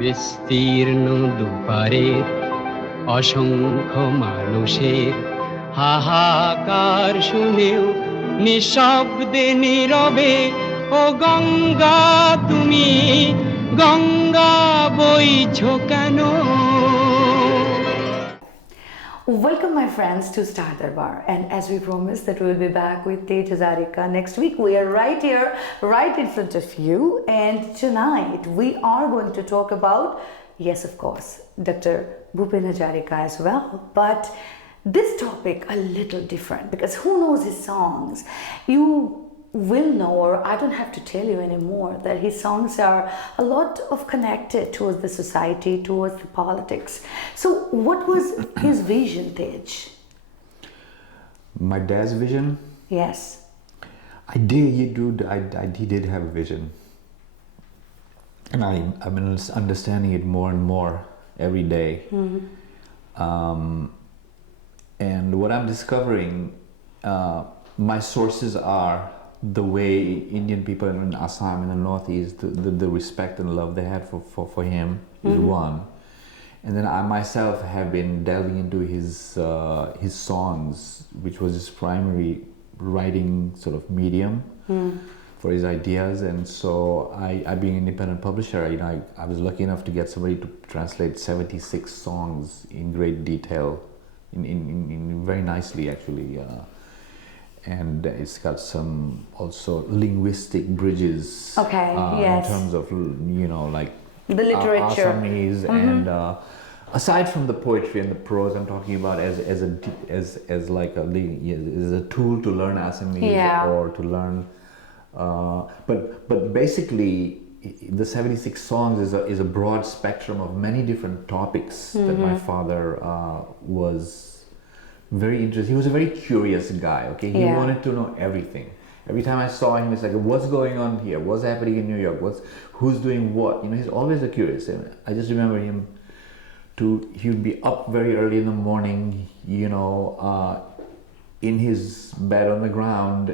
বিস্তীর্ণ দুপারের অসংখ্য মানুষের হাহাকার শুনেও নিঃশব্দে নীরবে ও গঙ্গা তুমি গঙ্গা বইছো কেন? Welcome my friends to Star Darbar, and as we promised that we will be back with Tej Hazarika next week, we are right here, right in front of you, and tonight we are going to talk about, yes of course, Dr. Bhupen Hazarika as well, but this topic a little different because who knows his songs? You will know, or I don't have to tell you anymore, that his songs are a lot of connected towards the society, towards the politics. So what was his vision, Tej? My dad's vision? Yes. I did have a vision. And I've been understanding it more and more every day. And what I'm discovering, my sources are the way Indian people in Assam in the northeast, the respect and love they had for him is one. And then I myself have been delving into his songs, which was his primary writing sort of medium for his ideas. And so I being an independent publisher, I was lucky enough to get somebody to translate 76 songs in great detail, in very nicely actually. And it's got some also linguistic bridges. Okay, yes. In terms of, like The literature. Assamese, and aside from the poetry and the prose, I'm talking about as a tool to learn Assamese, Yeah. or to learn. But basically, the 76 songs is a broad spectrum of many different topics that my father was very interested. He was a very curious guy. Okay, he Yeah. wanted to know everything. Every time I saw him, it's like, what's going on here? What's happening in New York? Who's doing what? He's always a curious. And I just remember him. He would be up very early in the morning, in his bed on the ground,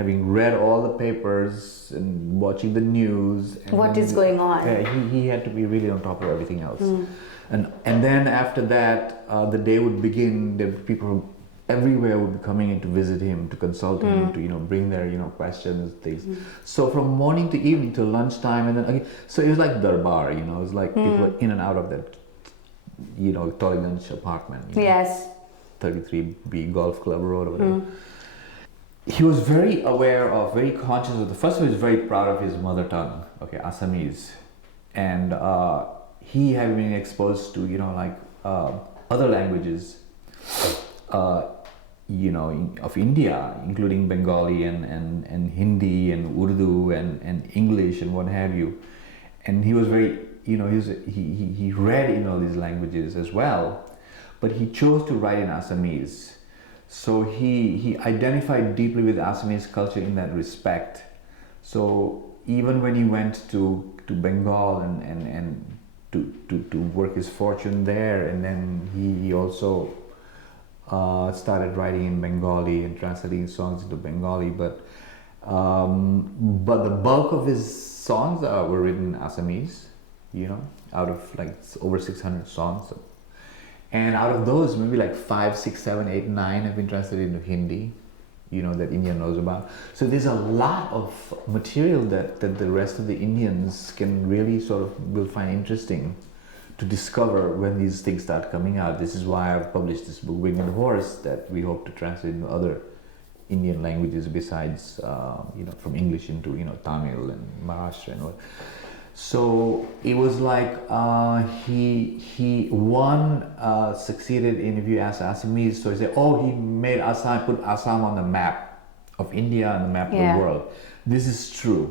having read all the papers and watching the news. And What is going on? Yeah, he had to be really on top of everything else. And then after that, the day would begin. The people everywhere would be coming in to visit him, to consult him, to bring their questions, things. So from morning to evening to lunchtime, and then again. So it was like Darbar, it was like people in and out of that, Tollygunge apartment. Yes. 33B Golf Club Road or whatever. He was very aware of, very conscious of first of all, he was very proud of his mother tongue, Assamese, and he had been exposed to other languages of India, including Bengali and Hindi and Urdu and English and what have you. And he was very, he read in all these languages as well, but he chose to write in Assamese. So he identified deeply with Assamese culture in that respect. So even when he went to Bengal and to work his fortune there, and then he also started writing in Bengali and translating songs into Bengali, but the bulk of his songs were written in Assamese, out of like over 600 songs. And out of those, maybe like 5, 6, 7, 8, 9 have been translated into Hindi, that India knows about. So there's a lot of material that the rest of the Indians can really will find interesting to discover when these things start coming out. This is why I've published this book, Winged Horse, that we hope to translate into other Indian languages besides, from English into, Tamil and Maharashtra and what. So it was like he succeeded in, if you ask Assamese, so he said, he made Assam, put Assam on the map of India and the map of the world. This is true.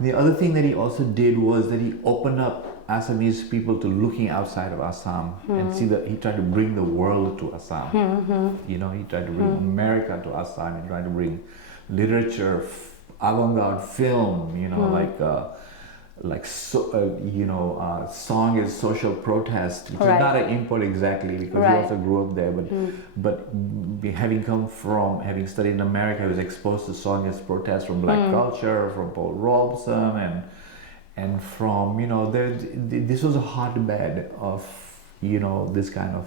The other thing that he also did was that he opened up Assamese people to looking outside of Assam and see that he tried to bring the world to Assam. He tried to bring America to Assam. He tried to bring literature, avant-garde film, song is social protest, which is not an import exactly, because he also grew up there, but having studied in America, he was exposed to song as protest from black culture, from Paul Robeson, and from, this was a hotbed of, this kind of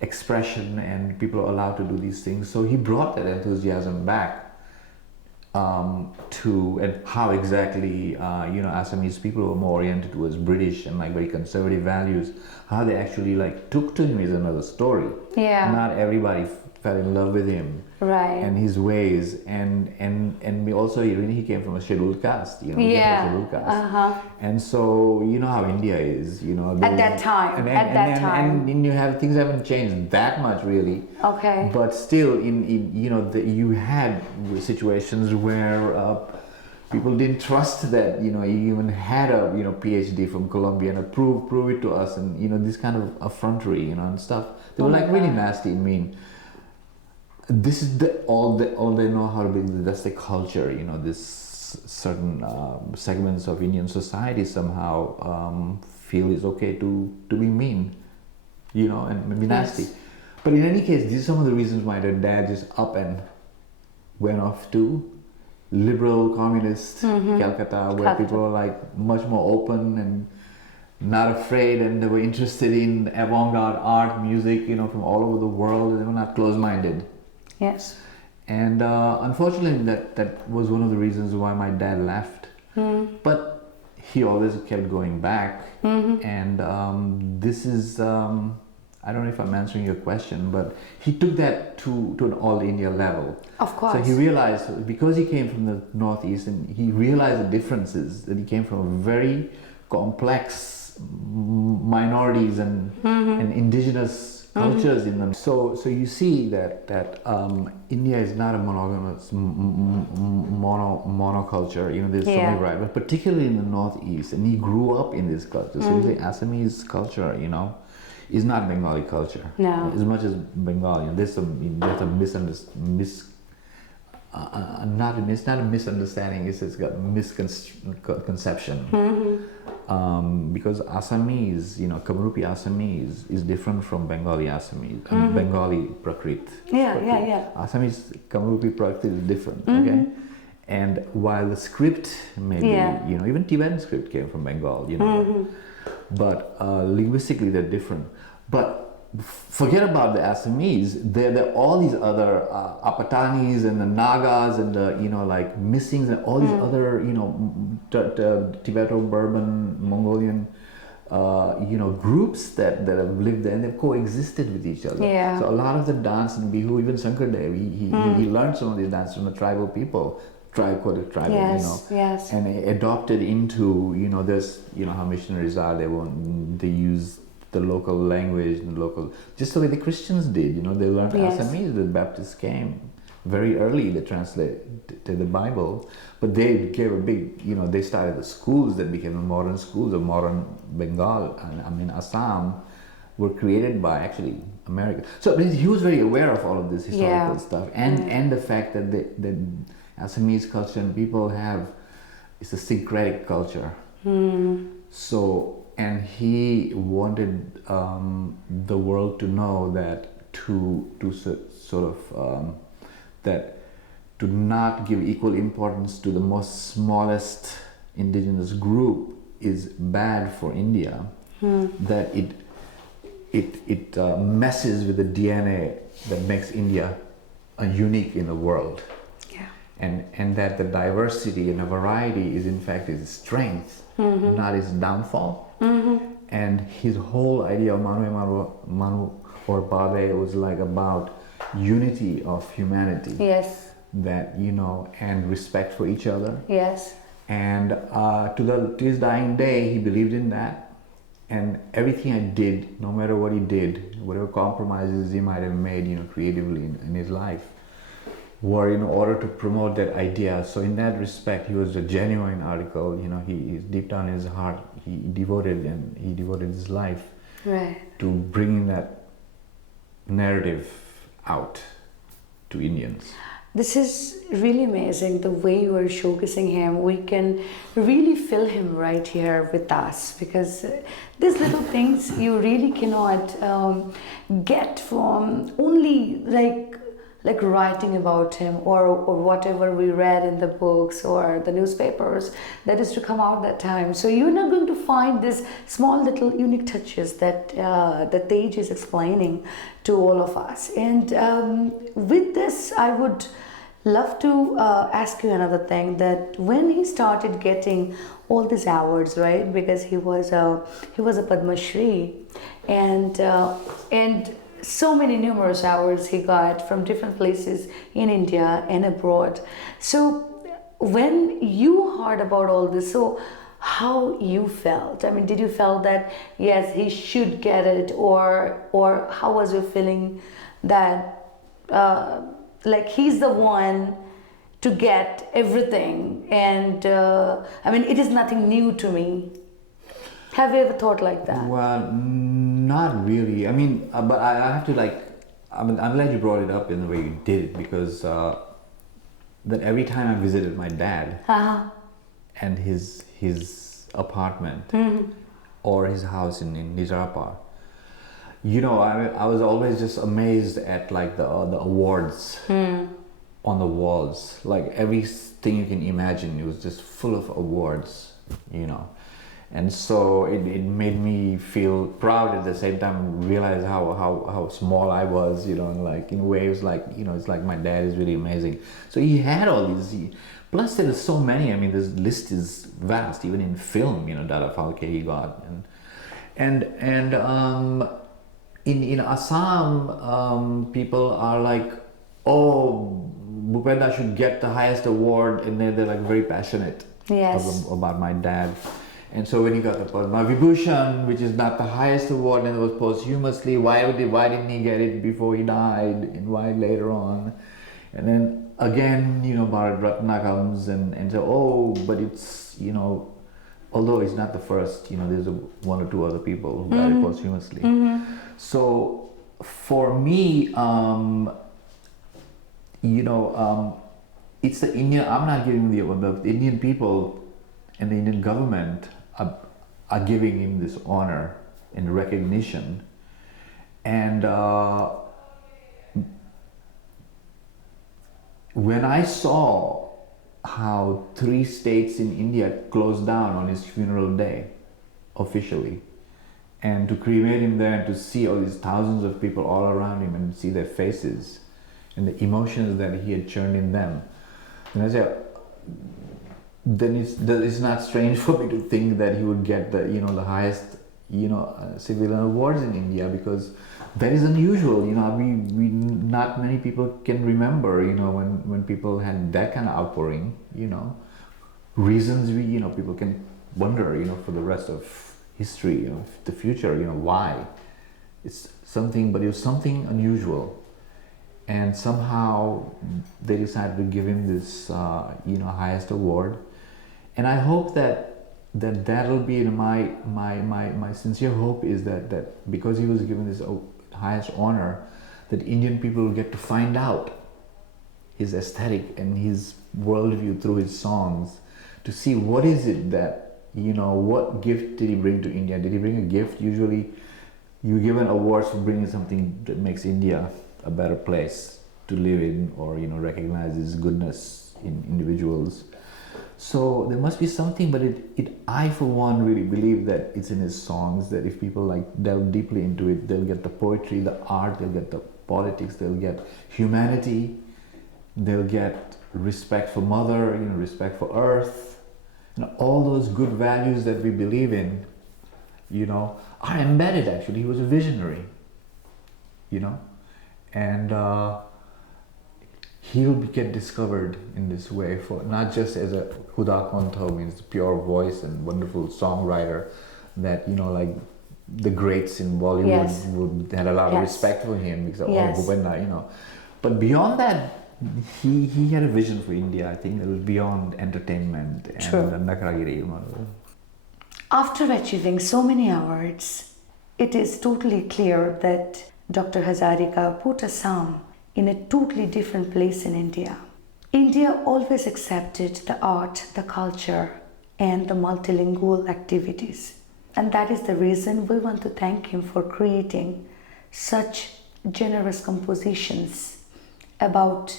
expression, and people are allowed to do these things. So he brought that enthusiasm back to, and how exactly, Assamese people were more oriented towards British and like very conservative values. How they actually like took to him is another story. Yeah. Not everybody fell in love with him. Right. And his ways, and we also, he came from a scheduled caste, he came from a scheduled caste. And so you know how India is, At that time, and you have, things haven't changed that much really. Okay. But still, you had situations where people didn't trust that, you even had a, PhD from Columbia and prove it to us, and this kind of effrontery, and stuff. They were like really nasty and mean. This is all they know how to be. That's the culture, this certain segments of Indian society somehow feel it's okay to be mean, and maybe nasty. But in any case, these are some of the reasons why their dad just up and went off to liberal communist Calcutta, where people are like much more open and not afraid, and they were interested in avant-garde art, music, from all over the world. They were not closed-minded. Yes. And unfortunately, that was one of the reasons why my dad left. But he always kept going back. And this is, I don't know if I'm answering your question, but he took that to an all India level. Of course. So he realized, because he came from the Northeast, and he realized the differences, that he came from very complex minorities and indigenous cultures in them. So you see that India is not a monogamous monoculture. There's so many varieties, but particularly in the Northeast, and he grew up in this culture. So the Assamese culture, is not Bengali culture. No. As much as Bengali, there's a misunderstanding. It's not a misunderstanding. It's got misconception. Because Assamese, Kamrupi Assamese is different from Bengali Assamese, Bengali Prakrit. Yeah. Assamese Kamrupi Prakrit is different, okay? And while the script maybe, even Tibetan script came from Bengal, but linguistically they're different. But forget about the Assamese. There are all these other Apatanis and the Nagas and the like Missings and all these other Tibeto-Burman, Mongolian groups that have lived there, and they've coexisted with each other. Yeah. So a lot of the dance in Bihu, even Shankardev, he learned some of these dances from the tribal people. Tribal, yes. And adopted into, there's, how missionaries are, they use the local language and just the way the Christians did, they learned Assamese. The Baptists came very early, they translated the Bible, but they gave a big, they started the schools that became the modern schools of modern Bengal, and Assam were created by actually America. So he was very aware of all of this historical stuff, and the fact that the Assamese culture and people it's a syncretic culture. So, and he wanted the world to know that that to not give equal importance to the most smallest indigenous group is bad for India. That it messes with the DNA that makes India unique in the world. And that the diversity and the variety is in fact its strength, not its downfall. And his whole idea of Manu or Babe was like about unity of humanity. Yes. That, and respect for each other. Yes. And to his dying day, he believed in that. And everything I did, no matter what he did, whatever compromises he might have made, creatively in his life, were in order to promote that idea. So in that respect, he was a genuine article. He deep down in his heart, he devoted his life to bringing that narrative out to Indians. This is really amazing, the way you are showcasing him. We can really feel him right here with us, because these little things you really cannot get from only like writing about him, or whatever we read in the books or the newspapers that is to come out that time. So you're not going to find these small little unique touches that that Tej is explaining to all of us. And with this, I would love to ask you another thing, that when he started getting all these awards, right? Because he was a Padma Shri, and so many numerous awards he got from different places in India and abroad. So when you heard about all this, so how you felt? I mean, did you felt that yes, he should get it, or how was your feeling that like he's the one to get everything? And I mean, it is nothing new to me. Have you ever thought like that? Well, not really. I mean, but I have to like. I mean, I'm glad you brought it up in the way you did it, because that every time I visited my dad and his apartment or his house in Darbar, you know, I was always just amazed at like the awards on the walls. Like everything you can imagine, it was just full of awards, you know. And so it made me feel proud, at the same time realize how small I was, you know, and like in ways like, you know, it's like my dad is really amazing. So he had all these, plus there are so many. I mean, this list is vast, even in film, you know, Dada Phalke he got, and in Assam, people are like, oh, Bhupenda should get the highest award, and they're like very passionate about my dad. And so when he got the Padma Vibhushan, which is not the highest award, and it was posthumously, why didn't he get it before he died, and why later on? And then again, you know, Bharat Ratna comes, and so, oh, but it's, you know, although it's not the first, you know, there's one or two other people who got it posthumously. So for me, you know, it's the Indian, I'm not giving the Indian people and the Indian government are giving him this honor and recognition. And when I saw how 3 states in India closed down on his funeral day, officially, and to cremate him there and to see all these thousands of people all around him and see their faces and the emotions that he had churned in them, and I said, then it's not strange for me to think that he would get the, you know, the highest, you know, civilian awards in India, because that is unusual. You know, we not many people can remember, you know, when people had that kind of outpouring, you know, reasons you know, people can wonder, you know, for the rest of history, you know, the future, you know, why. It's something, but it was something unusual. And somehow they decided to give him this, you know, highest award. And I hope that'll be, you know, my sincere hope is that because he was given this highest honor, that Indian people will get to find out his aesthetic and his worldview through his songs, to see what is it that, you know, what gift did he bring to India? Did he bring a gift? Usually you give an award for bringing something that makes India a better place to live in, or, you know, recognizes goodness in individuals. So there must be something, but I for one really believe that it's in his songs, that if people like delve deeply into it, they'll get the poetry, the art, they'll get the politics, they'll get humanity, they'll get respect for mother, you know, respect for earth, you know, all those good values that we believe in, you know, are embedded. Actually, he was a visionary, you know, and he'll get discovered in this way, for not just as a Huda Kontho, means pure voice and wonderful songwriter, that, you know, like the greats in Bollywood had a lot of respect for him, because of Bhupenda, you know. But beyond that, he had a vision for India. I think it was beyond entertainment and Nakaragiri. You know. After achieving so many awards, it is totally clear that Dr. Hazarika put Assam in a totally different place in India. India always accepted the art, the culture, and the multilingual activities. And that is the reason we want to thank him for creating such generous compositions about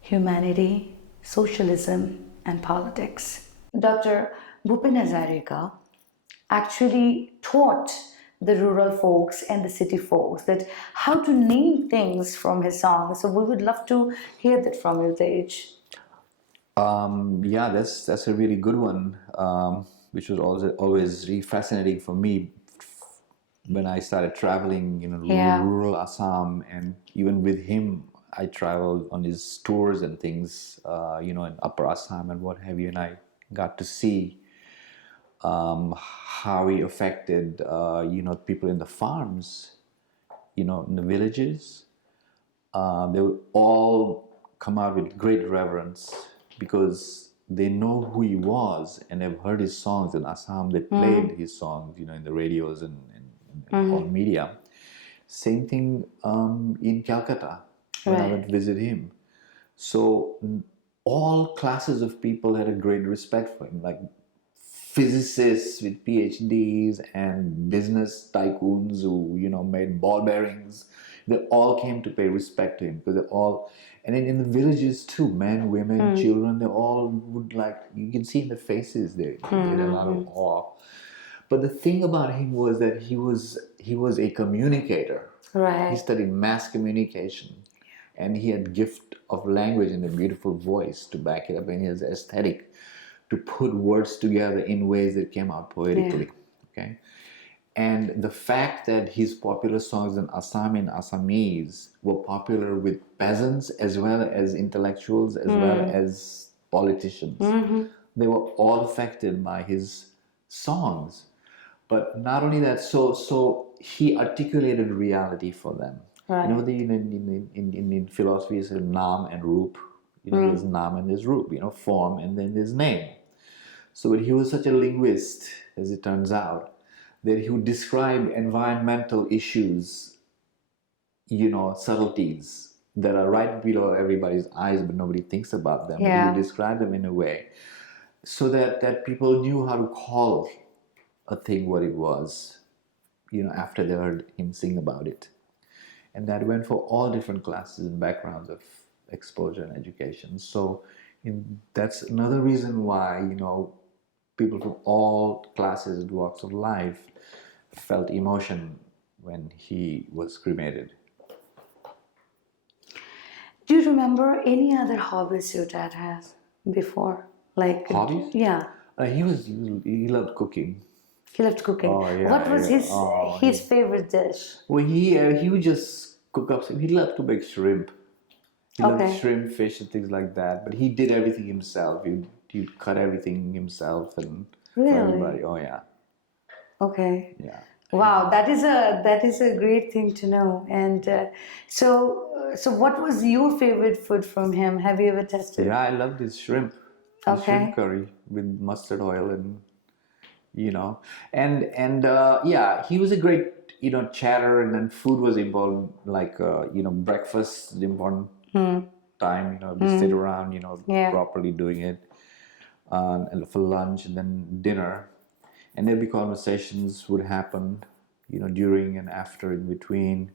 humanity, socialism, and politics. Dr. Bhupen Hazarika actually taught the rural folks and the city folks that how to name things from his songs. So we would love to hear that from you, Tej. Yeah, that's a really good one, which was always really fascinating for me when I started traveling, Yeah. rural Assam, and even with him, I traveled on his tours and things, in Upper Assam and what have you, and I got to see how he affected, people in the farms, in the villages. They would all come out with great reverence because they know who he was and have heard his songs in Assam. They played his songs, in the radios and all media. Same thing in Calcutta when I went to visit him. So all classes of people had a great respect for him, like physicists with PhDs and business tycoons who made ball bearings. They all came to pay respect to him because they all, and then in the villages too, men, women, children, they all would, like, you can see in the faces they had a lot of awe. But the thing about him was that he was a communicator. Right. He studied mass communication, and he had gift of language and a beautiful voice to back it up, and his aesthetic to put words together in ways that came out poetically. Okay, and the fact that his popular songs in Assam and Assamese were popular with peasants as well as intellectuals as well as politicians, they were all affected by his songs. But not only that, so he articulated reality for them. Right. In philosophy, it's Nam and Roop. There's Nam and there's Roop. Form and then there's name. So he was such a linguist, as it turns out, that he would describe environmental issues, subtleties that are right below everybody's eyes, but nobody thinks about them. Yeah. He would describe them in a way so that people knew how to call a thing what it was, after they heard him sing about it. And that went for all different classes and backgrounds of exposure and education. So that's another reason why, people from all classes and walks of life felt emotion when he was cremated. Do you remember any other hobbies your dad has before? Like Hobbies? Yeah. He loved cooking. He loved cooking. Oh, yeah, What was yeah. his favorite dish? Well, he would just cook up. He loved to make shrimp. He loved Okay. shrimp, fish, and things like that. But he did everything himself. He'd cut everything himself and for Really? everybody. Oh yeah, Okay. yeah. Wow, that is a great thing to know. And so what was your favorite food from him? Have you ever tested? Yeah, I loved his shrimp. His Okay. shrimp curry with mustard oil and yeah, he was a great chatter, and then food was important, like breakfast is important time, we sit around, Yeah. properly doing it, and for lunch and then dinner, and there'd be conversations would happen, during and after, in between.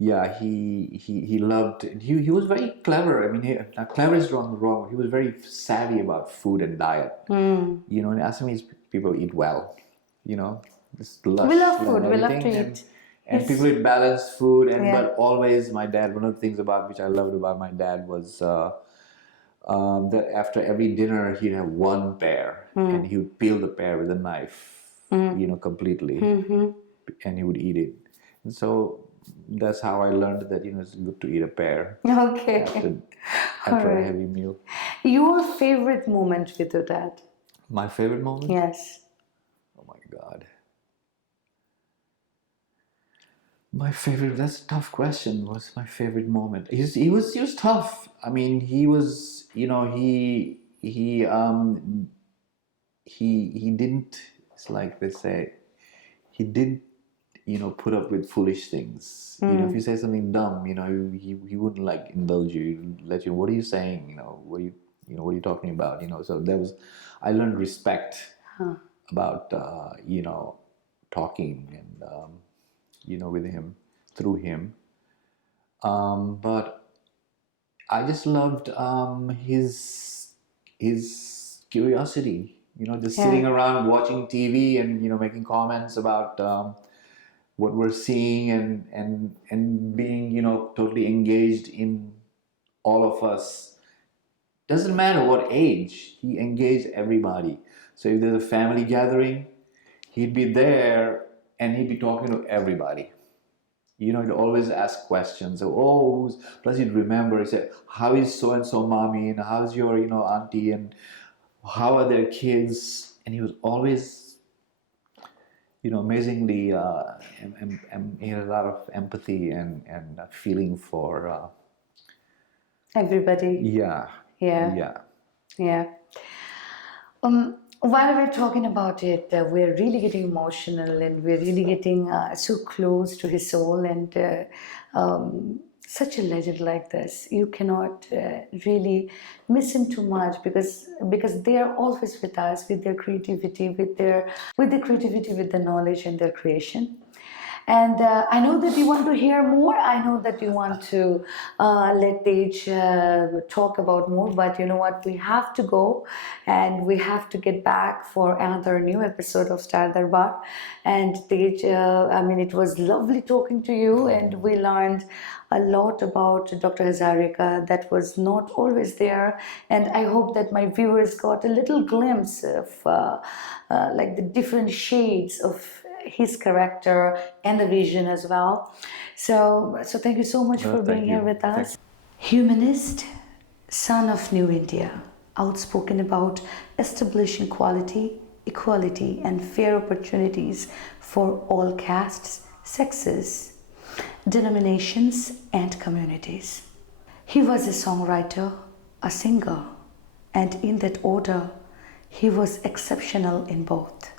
Yeah, he loved. He was very clever. I mean, clever is wrong. He was very savvy about food and diet. And Assamese people eat well. Just lush. We love and food. We love to everything, eat. And Yes. people eat balanced food. And Yeah. but always, my dad. One of the things about which I loved about my dad was that after every dinner he'd have one pear, and he would peel the pear with a knife, completely, and he would eat it. And so that's how I learned that it's good to eat a pear Okay. after a Alright. heavy meal. Your favorite moment with your dad? My favorite moment? Yes. Oh my God. My favorite. That's a tough question. What's my favorite moment? He was tough. I mean, he was. He didn't. It's like they say. He didn't. Put up with foolish things. If you say something dumb, he wouldn't like indulge you. He'd let you. What are you saying? What are you. What are you talking about? So there was. I learned respect about talking and with him, through him. But I just loved his curiosity. Just sitting around watching TV and making comments about what we're seeing and being totally engaged in all of us. Doesn't matter what age, he engaged everybody. So if there's a family gathering, he'd be there and he'd be talking to everybody. He'd always ask questions. So, plus he'd remember, he said, how is so and so mommy, and how's your, auntie, and how are their kids? And he was always, amazingly, he had a lot of empathy and feeling for Everybody. yeah. Yeah. While we're talking about it, we're really getting emotional and we're really getting so close to his soul, and such a legend like this, you cannot really miss him too much, because they are always with us with their creativity, with the creativity, with the knowledge and their creation. And I know that you want to hear more. I know that you want to let Tej talk about more. But you know what? We have to go, and we have to get back for another new episode of Star Darbar. And Tej, it was lovely talking to you, and we learned a lot about Dr. Hazarika that was not always there. And I hope that my viewers got a little glimpse of like the different shades of his character and the vision as well. So thank you so much for being here with us. Humanist, son of New India, outspoken about establishing equality, and fair opportunities for all castes, sexes, denominations, and communities. He was a songwriter, a singer, and in that order, he was exceptional in both.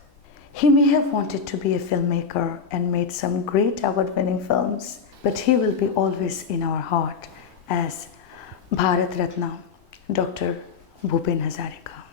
He may have wanted to be a filmmaker and made some great award-winning films, but he will be always in our heart as Bharat Ratna, Dr. Bhupen Hazarika.